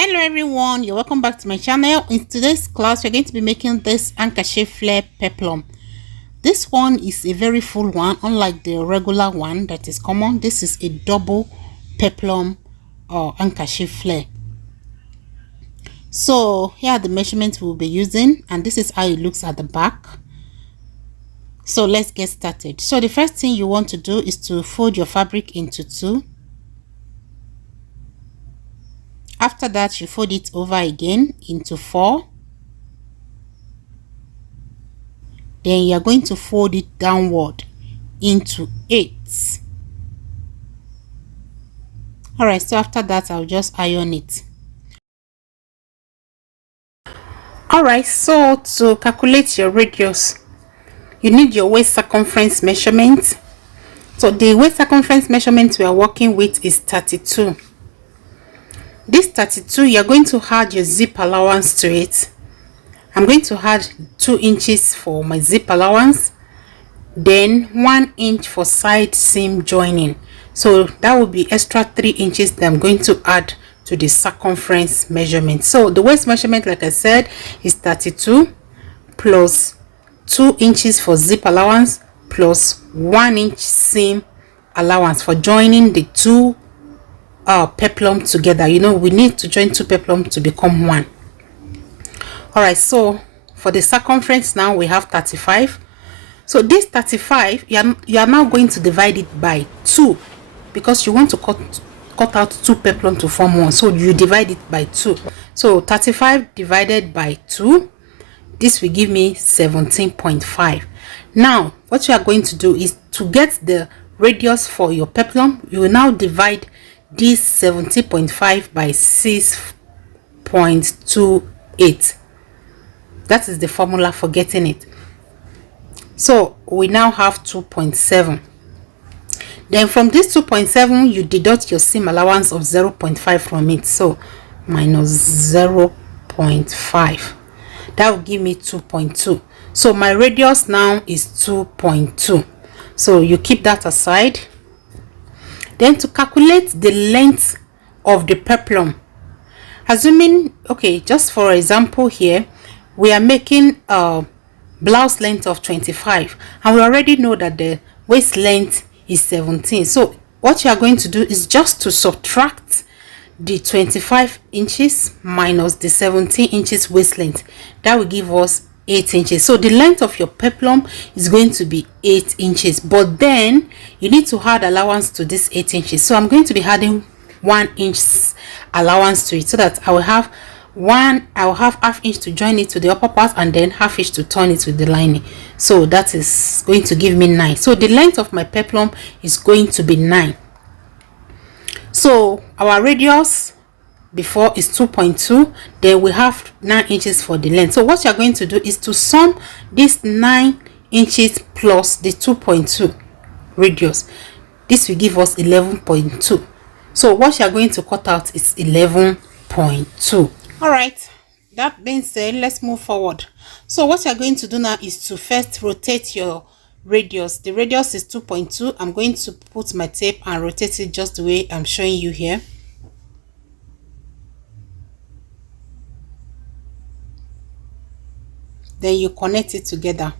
Hello everyone, you're welcome back to my channel. In today's class we're going to be making this handkerchief flare peplum. This one is a very full one, unlike the regular one that is common. This is a double peplum or handkerchief flare. So here are the measurements we'll be using, and this is how it looks at the back. So let's get started. So the first thing you want to do is to fold your fabric into two. After that, you fold it over again into four. Then you're going to fold it downward into 8. Alright, so after that, I'll just iron it. Alright, so to calculate your radius, you need your waist circumference measurement. So the waist circumference measurement we are working with is 32. This 32, you're going to add your zip allowance to it. I'm going to add 2 inches for my zip allowance, then 1 inch for side seam joining. So that will be extra 3 inches that I'm going to add to the circumference measurement. So the waist measurement, like I said, is 32 plus 2 inches for zip allowance plus 1 inch seam allowance for joining the two peplum together. You know, we need to join two peplum to become one. All right, so for the circumference now we have 35. So this 35, you are now going to divide it by 2 because you want to cut out two peplum to form one. So you divide it by 2. So 35 divided by 2, this will give me 17.5. Now what you are going to do is to get the radius for your peplum, you will now divide this 17.5 by 6.28. That is the formula for getting it. So we now have 2.7. Then from this 2.7, you deduct your seam allowance of 0.5 from it. So minus 0.5. That will give me 2.2. So my radius now is 2.2. So you keep that aside. Then to calculate the length of the peplum, assuming, okay, just for example here, we are making a blouse length of 25 and we already know that the waist length is 17. So what you are going to do is just to subtract the 25 inches minus the 17 inches waist length. That will give us 8 inches. So the length of your peplum is going to be 8 inches, but then you need to add allowance to this 8 inches. So I'm going to be adding 1 inch allowance to it, so that I will have half inch to join it to the upper part and then half inch to turn it with the lining. So that is going to give me 9. So the length of my peplum is going to be 9. So our radius before is 2.2, then we have 9 inches for the length. So what you're going to do is to sum this 9 inches plus the 2.2 radius. This will give us 11.2. So what you're going to cut out is 11.2. all right, that being said, let's move forward. So what you're going to do now is to first rotate your radius. The radius is 2.2. I'm going to put my tape and rotate it just the way I'm showing you here. Then you connect it together.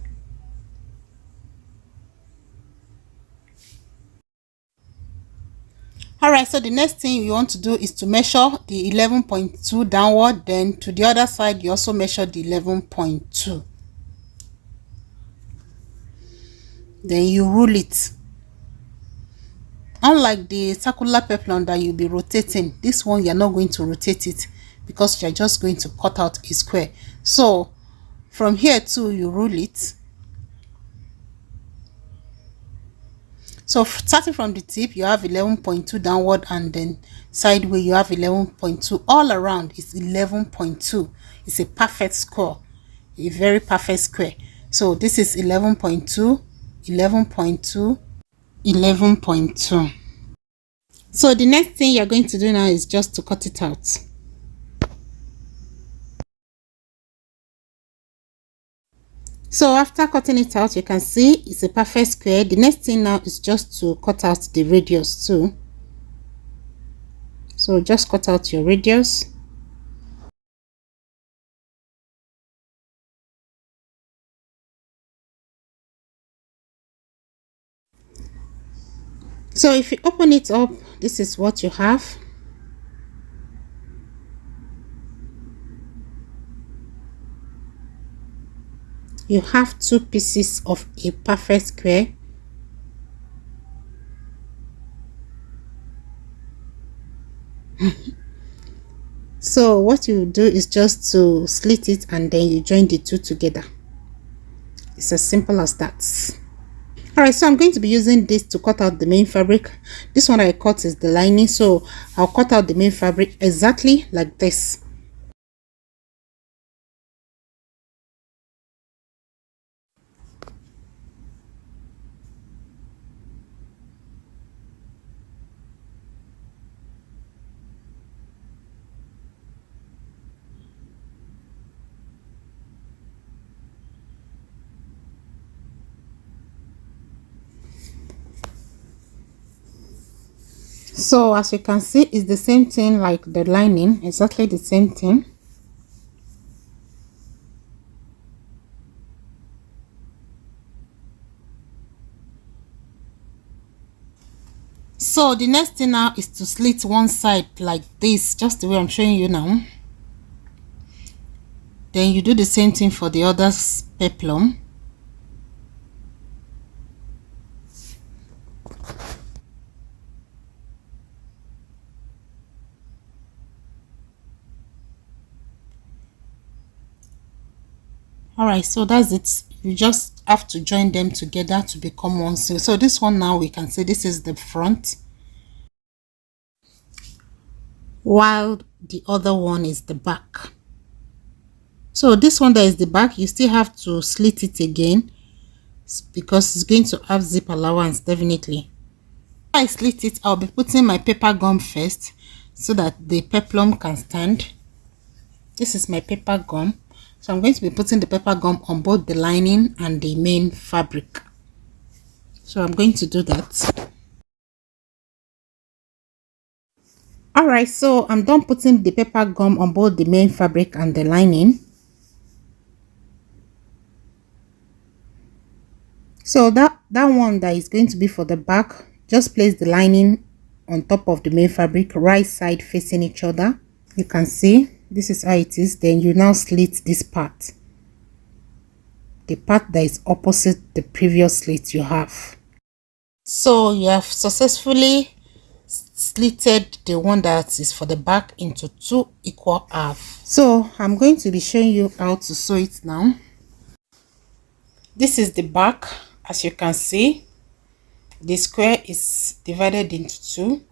All right, so the next thing you want to do is to measure the 11.2 downward. Then to the other side you also measure the 11.2. then you rule it. Unlike the circular peplum that you'll be rotating, this one you're not going to rotate it because you're just going to cut out a square. So from here too, you rule it. So starting from the tip, you have 11.2 downward, and then sideways you have 11.2. All around is 11.2. It's a perfect square, a very perfect square. So this is 11.2, 11.2, 11.2. So the next thing you're going to do now is just to cut it out. So after cutting it out, you can see it's a perfect square. The next thing now is just to cut out the radius too. So just cut out your radius. So if you open it up, this is what you have. You have two pieces of a perfect square. So what you do is just to slit it and then you join the two together. It's as simple as that. Alright, so I'm going to be using this to cut out the main fabric. This one I cut is the lining, so I'll cut out the main fabric exactly like this. So as you can see, it's the same thing like the lining, exactly the same thing. So the next thing now is to slit one side like this, just the way I'm showing you now. Then you do the same thing for the other peplum. Alright, so that's it. You just have to join them together to become one. So this one now we can say this is the front, while the other one is the back. So this one that is the back, you still have to slit it again because it's going to have zip allowance definitely. If I slit it, I'll be putting my paper gum first so that the peplum can stand. This is my paper gum. So I'm going to be putting the paper gum on both the lining and the main fabric. So I'm going to do that. Alright, so I'm done putting the paper gum on both the main fabric and the lining. So that one that is going to be for the back, just place the lining on top of the main fabric, right side facing each other. You can see this is how it is. Then you now slit this part, the part that is opposite the previous slit you have. So you have successfully slitted the one that is for the back into two equal halves. So I'm going to be showing you how to sew it now. This is the back. As you can see, the square is divided into two.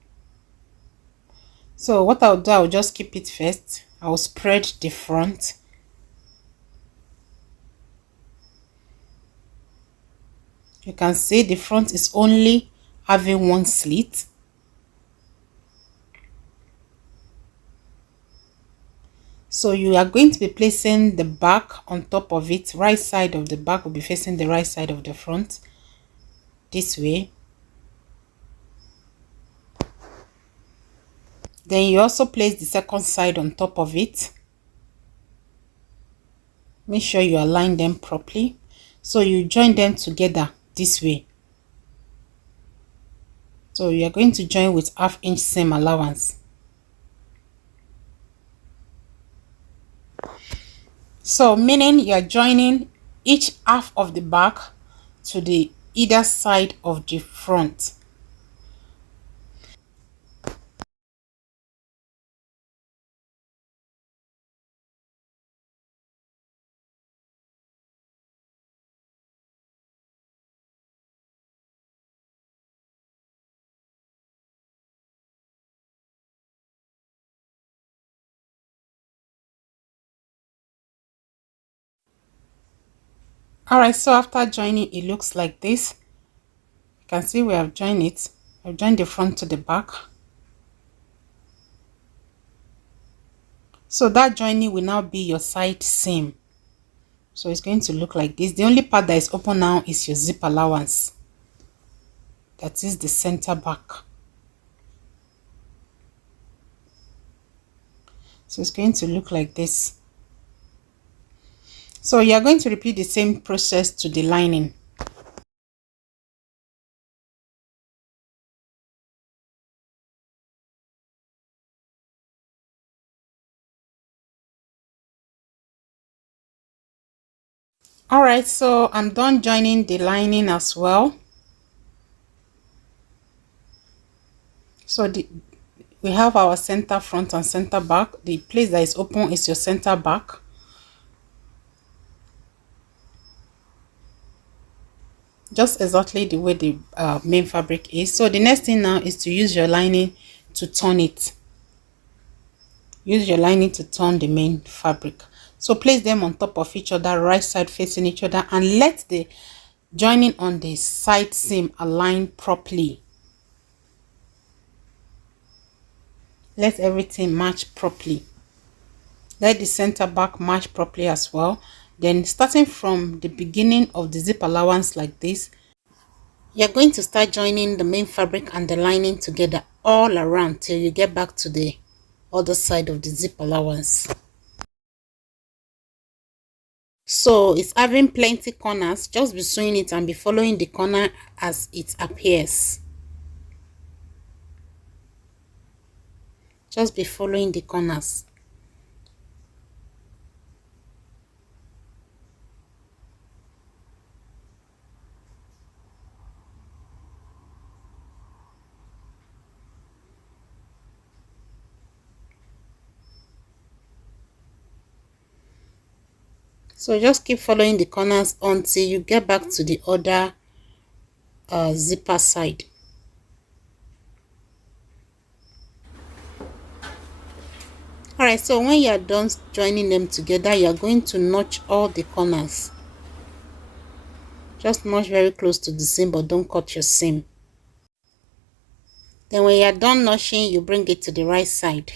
So what I'll do, I'll just keep it first. I'll spread the front. You can see the front is only having one slit. So you are going to be placing the back on top of it. Right side of the back will be facing the right side of the front. This way. Then you also place the second side on top of it. Make sure you align them properly. So you join them together this way. So you are going to join with 1/2 inch seam allowance. So meaning you are joining each half of the back to the either side of the front. Alright, so after joining, it looks like this. You can see we have joined it. I've joined the front to the back. So that joining will now be your side seam. So it's going to look like this. The only part that is open now is your zip allowance. That is the center back. So it's going to look like this. So you are going to repeat the same process to the lining. All right, so I'm done joining the lining as well. So we have our center front and center back. The place that is open is your center back. Just exactly the way the main fabric is. So the next thing now is to use your lining to turn it. Use your lining to turn the main fabric. So place them on top of each other, right side facing each other, and let the joining on the side seam align properly. Let everything match properly. Let the center back match properly as well. Then starting from the beginning of the zip allowance like this, you're going to start joining the main fabric and the lining together all around till you get back to the other side of the zip allowance. So it's having plenty corners. Just be sewing it and be following the corner as it appears. Just be following the corners. So just keep following the corners until you get back to the other zipper side. Alright, so when you are done joining them together, you are going to notch all the corners. Just notch very close to the seam, but don't cut your seam. Then when you are done notching, you bring it to the right side.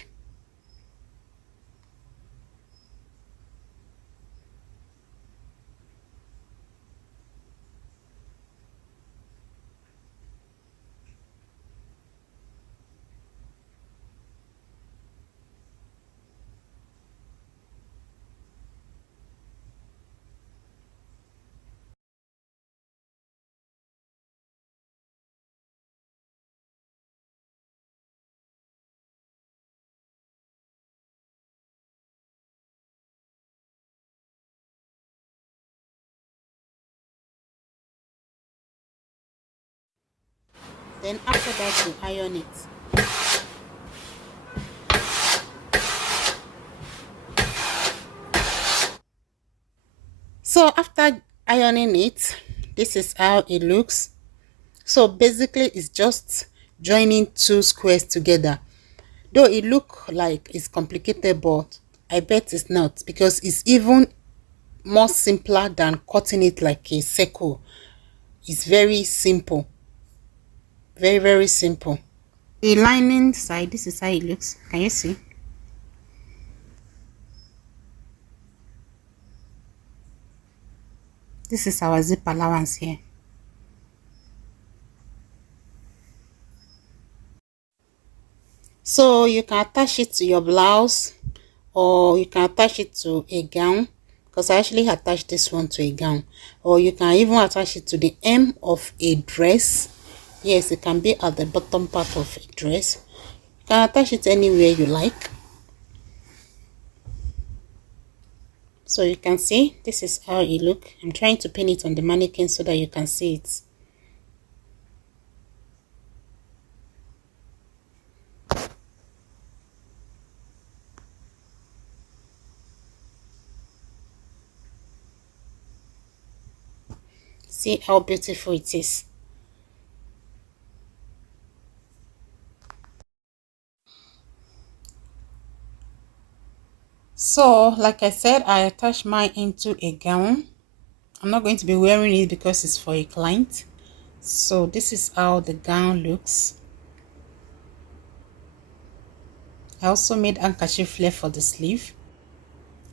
Then after that, you iron it. So after ironing it, this is how it looks. So basically it's just joining two squares together. Though it look like it's complicated, but I bet it's not, because it's even more simpler than cutting it like a circle. It's very simple. Very, very simple. The lining side, this is how it looks. Can you see? This is our zip allowance here. So you can attach it to your blouse, or you can attach it to a gown, because I actually attached this one to a gown, or you can even attach it to the hem of a dress. Yes, it can be at the bottom part of a dress. You can attach it anywhere you like. So you can see this is how it look. I'm trying to pin it on the mannequin so that you can see it. See how beautiful it is. So like I said, I attached mine into a gown. I'm not going to be wearing it because it's for a client. So this is how the gown looks. I also made handkerchief flare for the sleeve.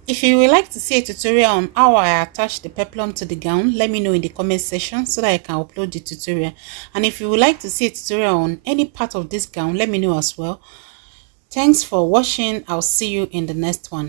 If you would like to see a tutorial on how I attach the peplum to the gown, let me know in the comment section so that I can upload the tutorial. And if you would like to see a tutorial on any part of this gown, let me know as well. Thanks for watching. I'll see you in the next one.